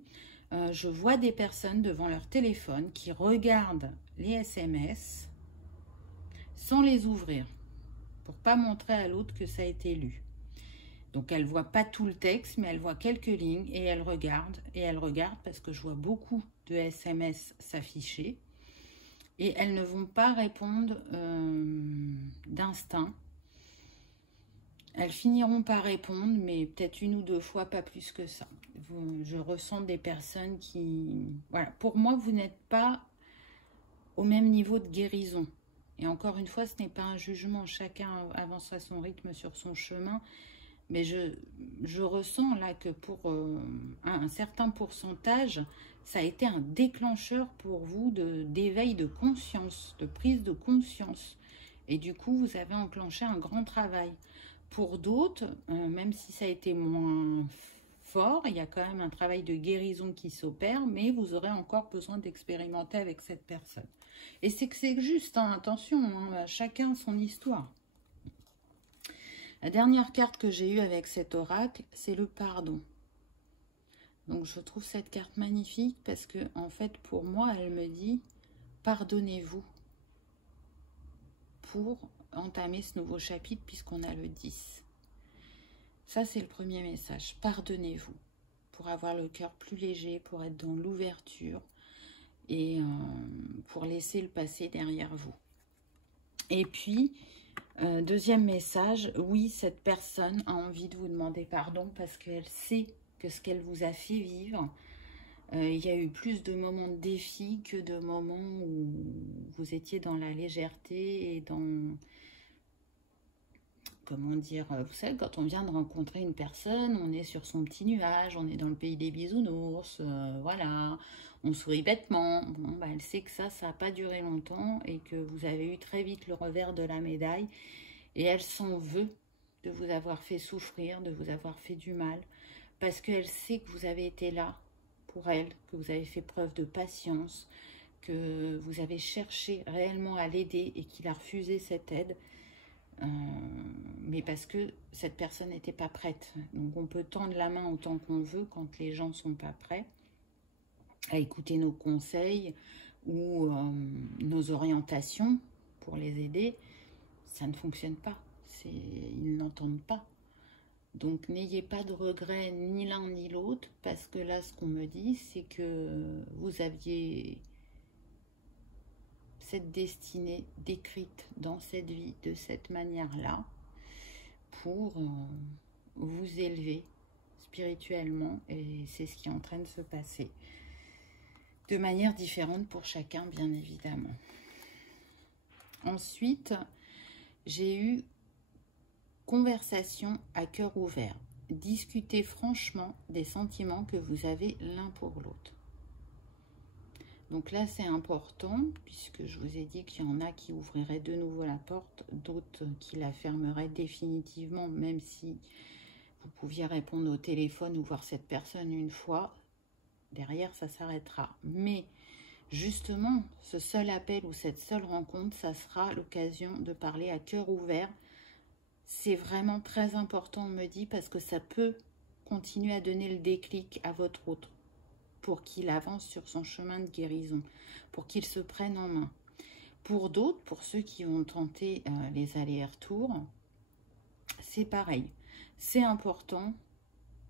je vois des personnes devant leur téléphone qui regardent les SMS sans les ouvrir pour pas montrer à l'autre que ça a été lu. Donc, elle ne voit pas tout le texte, mais elle voit quelques lignes et elle regarde. Et elle regarde parce que je vois beaucoup de SMS s'afficher. Et elles ne vont pas répondre d'instinct. Elles finiront par répondre, mais peut-être une ou deux fois, pas plus que ça. Je ressens des personnes qui... Voilà, pour moi, vous n'êtes pas au même niveau de guérison. Et encore une fois, ce n'est pas un jugement. Chacun avance à son rythme sur son chemin. Mais je ressens là que pour un certain pourcentage, ça a été un déclencheur pour vous d'éveil de conscience, de prise de conscience. Et du coup, vous avez enclenché un grand travail. Pour d'autres, même si ça a été moins fort, il y a quand même un travail de guérison qui s'opère, mais vous aurez encore besoin d'expérimenter avec cette personne. Et c'est que c'est juste, hein, attention, hein, chacun son histoire. La dernière carte que j'ai eue avec cet oracle, c'est le pardon. Donc je trouve cette carte magnifique parce que, en fait, pour moi, elle me dit pardonnez-vous pour entamer ce nouveau chapitre puisqu'on a le 10. Ça, c'est le premier message. Pardonnez-vous pour avoir le cœur plus léger, pour être dans l'ouverture et pour laisser le passé derrière vous. Et puis, deuxième message, oui, cette personne a envie de vous demander pardon parce qu'elle sait que ce qu'elle vous a fait vivre, il y a eu plus de moments de défi que de moments où vous étiez dans la légèreté et dans... Comment dire, vous savez, quand on vient de rencontrer une personne, on est sur son petit nuage, on est dans le pays des bisounours, voilà, on sourit bêtement. Bon, elle sait que ça n'a pas duré longtemps et que vous avez eu très vite le revers de la médaille. Et elle s'en veut de vous avoir fait souffrir, de vous avoir fait du mal, parce qu'elle sait que vous avez été là pour elle, que vous avez fait preuve de patience, que vous avez cherché réellement à l'aider et qu'il a refusé cette aide. Mais parce que cette personne n'était pas prête. Donc on peut tendre la main autant qu'on veut quand les gens ne sont pas prêts à écouter nos conseils ou nos orientations pour les aider, ça ne fonctionne pas. Ils n'entendent pas. Donc n'ayez pas de regrets ni l'un ni l'autre, parce que là ce qu'on me dit, c'est que vous aviez cette destinée décrite dans cette vie de cette manière-là pour vous élever spirituellement, et c'est ce qui est en train de se passer. De manière différente pour chacun, bien évidemment. Ensuite, j'ai eu conversation à cœur ouvert. Discutez franchement des sentiments que vous avez l'un pour l'autre. Donc là, c'est important, puisque je vous ai dit qu'il y en a qui ouvriraient de nouveau la porte, d'autres qui la fermeraient définitivement, même si vous pouviez répondre au téléphone ou voir cette personne une fois. Derrière, ça s'arrêtera. Mais justement, ce seul appel ou cette seule rencontre, ça sera l'occasion de parler à cœur ouvert. C'est vraiment très important, on me dit, parce que ça peut continuer à donner le déclic à votre autre pour qu'il avance sur son chemin de guérison, pour qu'il se prenne en main. Pour d'autres, pour ceux qui ont tenté les allers-retours, c'est pareil. C'est important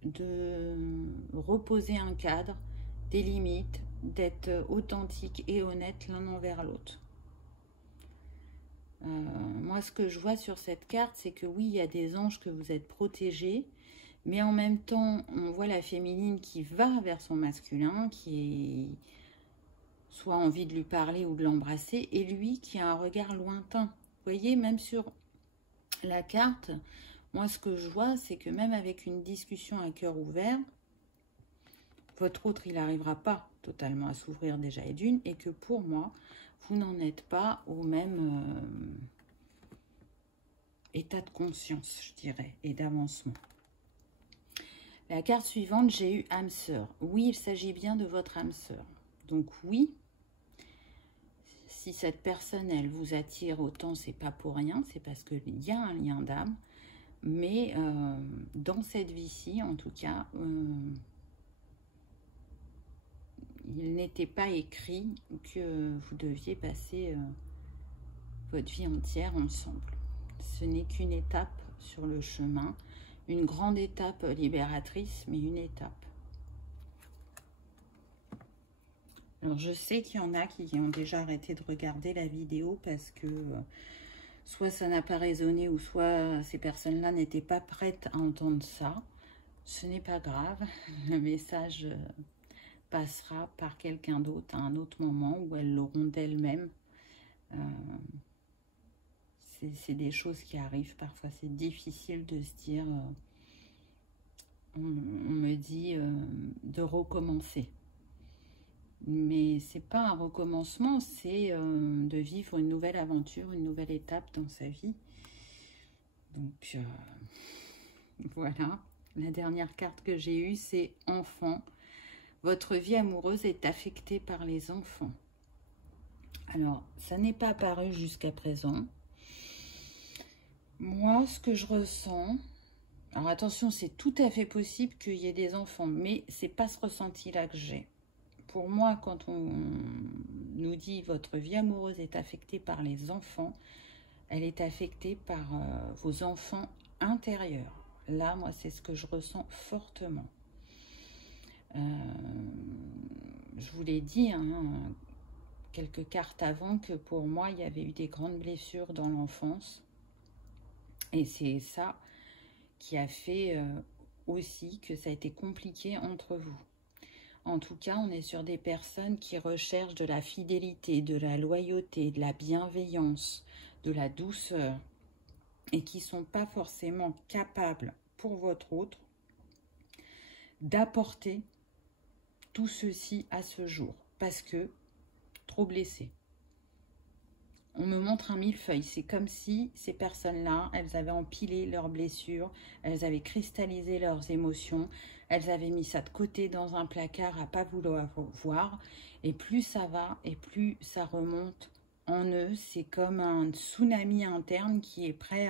de reposer un cadre, des limites, d'être authentique et honnête l'un envers l'autre. Moi, ce que je vois sur cette carte, c'est que oui, il y a des anges que vous êtes protégés, mais en même temps, on voit la féminine qui va vers son masculin, qui est soit envie de lui parler ou de l'embrasser, et lui qui a un regard lointain. Vous voyez, même sur la carte, moi, ce que je vois, c'est que même avec une discussion à cœur ouvert, votre autre, il n'arrivera pas totalement à s'ouvrir déjà et d'une, et que pour moi, vous n'en êtes pas au même état de conscience, je dirais, et d'avancement. La carte suivante, j'ai eu âme sœur. Oui, il s'agit bien de votre âme sœur. Donc oui, si cette personne, elle vous attire autant, c'est pas pour rien, c'est parce qu'il y a un lien d'âme. Mais dans cette vie-ci, en tout cas, il n'était pas écrit que vous deviez passer votre vie entière ensemble. Ce n'est qu'une étape sur le chemin, une grande étape libératrice, mais une étape. Alors je sais qu'il y en a qui ont déjà arrêté de regarder la vidéo parce que soit ça n'a pas résonné ou soit ces personnes-là n'étaient pas prêtes à entendre ça. Ce n'est pas grave, le message passera par quelqu'un d'autre à un autre moment où elles l'auront d'elles-mêmes. C'est des choses qui arrivent parfois, c'est difficile de se dire, on me dit de recommencer. Mais c'est pas un recommencement, c'est de vivre une nouvelle aventure, une nouvelle étape dans sa vie. Donc voilà, la dernière carte que j'ai eue, c'est enfant. Votre vie amoureuse est affectée par les enfants. Alors, ça n'est pas apparu jusqu'à présent. Moi, ce que je ressens... Alors attention, c'est tout à fait possible qu'il y ait des enfants, mais c'est pas ce ressenti-là que j'ai. Pour moi, quand on nous dit votre vie amoureuse est affectée par les enfants, elle est affectée par vos enfants intérieurs. Là, moi, c'est ce que je ressens fortement. Je vous l'ai dit, hein, quelques cartes avant, que pour moi, il y avait eu des grandes blessures dans l'enfance. Et c'est ça qui a fait aussi que ça a été compliqué entre vous. En tout cas, on est sur des personnes qui recherchent de la fidélité, de la loyauté, de la bienveillance, de la douceur, et qui ne sont pas forcément capables, pour votre autre, d'apporter tout ceci à ce jour, parce que trop blessés. On me montre un millefeuille, c'est comme si ces personnes-là, elles avaient empilé leurs blessures, elles avaient cristallisé leurs émotions, elles avaient mis ça de côté dans un placard à pas vouloir voir, et plus ça va, et plus ça remonte en eux. C'est comme un tsunami interne qui est prêt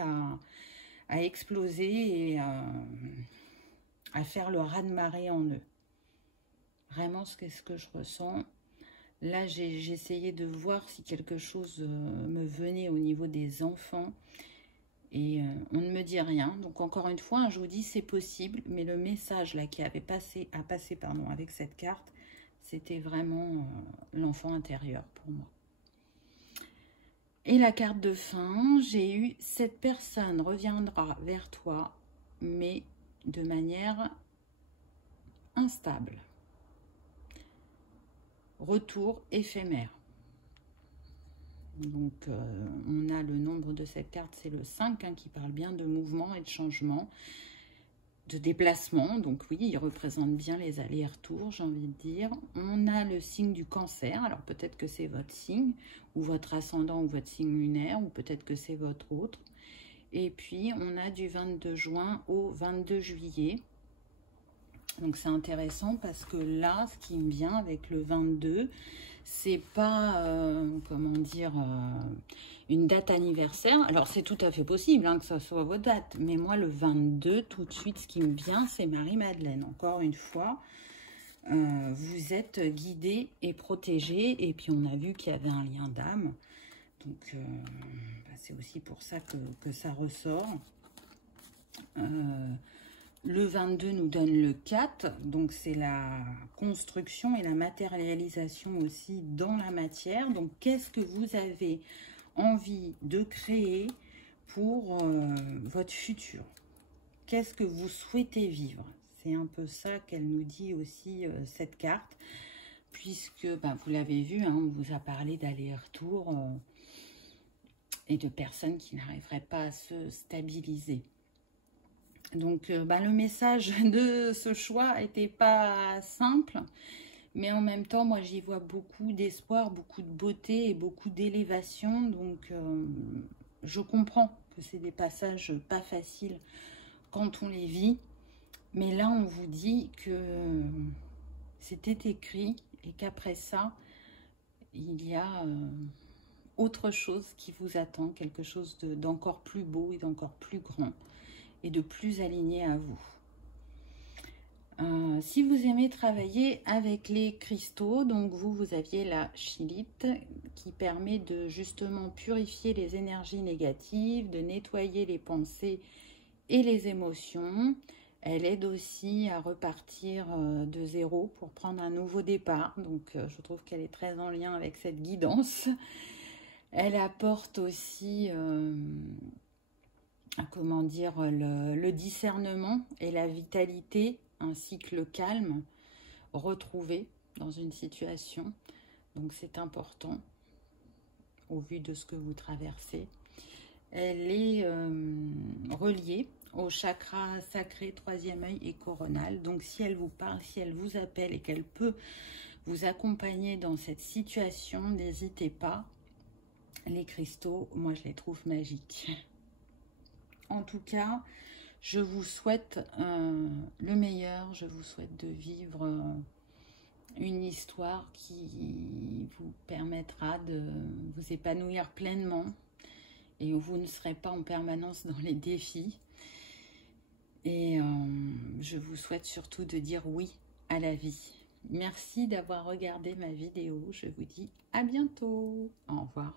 à exploser et à faire le raz-de-marée en eux. Vraiment, c'est ce que je ressens. Là, j'ai essayé de voir si quelque chose me venait au niveau des enfants. Et on ne me dit rien. Donc encore une fois, je vous dis c'est possible. Mais le message là qui avait passé pardon, avec cette carte, c'était vraiment l'enfant intérieur pour moi. Et la carte de fin, j'ai eu « Cette personne reviendra vers toi, mais de manière instable. Retour éphémère. » Donc, on a le nombre de cette carte, c'est le 5, hein, qui parle bien de mouvement et de changement, de déplacement. Donc oui, il représente bien les allers-retours, j'ai envie de dire. On a le signe du Cancer. Alors peut-être que c'est votre signe, ou votre ascendant, ou votre signe lunaire, ou peut-être que c'est votre autre. Et puis, on a du 22 juin au 22 juillet. Donc c'est intéressant parce que là, ce qui me vient avec le 22, c'est pas, comment dire, une date anniversaire. Alors c'est tout à fait possible hein, que ça soit votre date. Mais moi, le 22, tout de suite, ce qui me vient, c'est Marie-Madeleine. Encore une fois, vous êtes guidé et protégé. Et puis on a vu qu'il y avait un lien d'âme. Donc c'est aussi pour ça que ça ressort. Le 22 nous donne le 4, donc c'est la construction et la matérialisation aussi dans la matière. Donc, qu'est-ce que vous avez envie de créer pour votre futur? Qu'est-ce que vous souhaitez vivre? C'est un peu ça qu'elle nous dit aussi, cette carte, puisque vous l'avez vu, hein, on vous a parlé d'aller-retour et de personnes qui n'arriveraient pas à se stabiliser. Donc, le message de ce choix n'était pas simple, mais en même temps, moi, j'y vois beaucoup d'espoir, beaucoup de beauté et beaucoup d'élévation. Donc, je comprends que c'est des passages pas faciles quand on les vit. Mais là, on vous dit que c'était écrit et qu'après ça, il y a autre chose qui vous attend, quelque chose d'encore plus beau et d'encore plus grand, et de plus aligné à vous. Si vous aimez travailler avec les cristaux, donc vous aviez la chilite qui permet de justement purifier les énergies négatives, de nettoyer les pensées et les émotions. Elle aide aussi à repartir de zéro pour prendre un nouveau départ. Donc je trouve qu'elle est très en lien avec cette guidance. Elle apporte aussi comment dire, le discernement et la vitalité, ainsi que le calme retrouvé dans une situation. Donc c'est important au vu de ce que vous traversez. Elle est reliée au chakra sacré, troisième œil et coronal. Donc si elle vous parle, si elle vous appelle et qu'elle peut vous accompagner dans cette situation, n'hésitez pas. Les cristaux, moi je les trouve magiques. En tout cas, je vous souhaite le meilleur. Je vous souhaite de vivre une histoire qui vous permettra de vous épanouir pleinement et où vous ne serez pas en permanence dans les défis. Et je vous souhaite surtout de dire oui à la vie. Merci d'avoir regardé ma vidéo. Je vous dis à bientôt. Au revoir.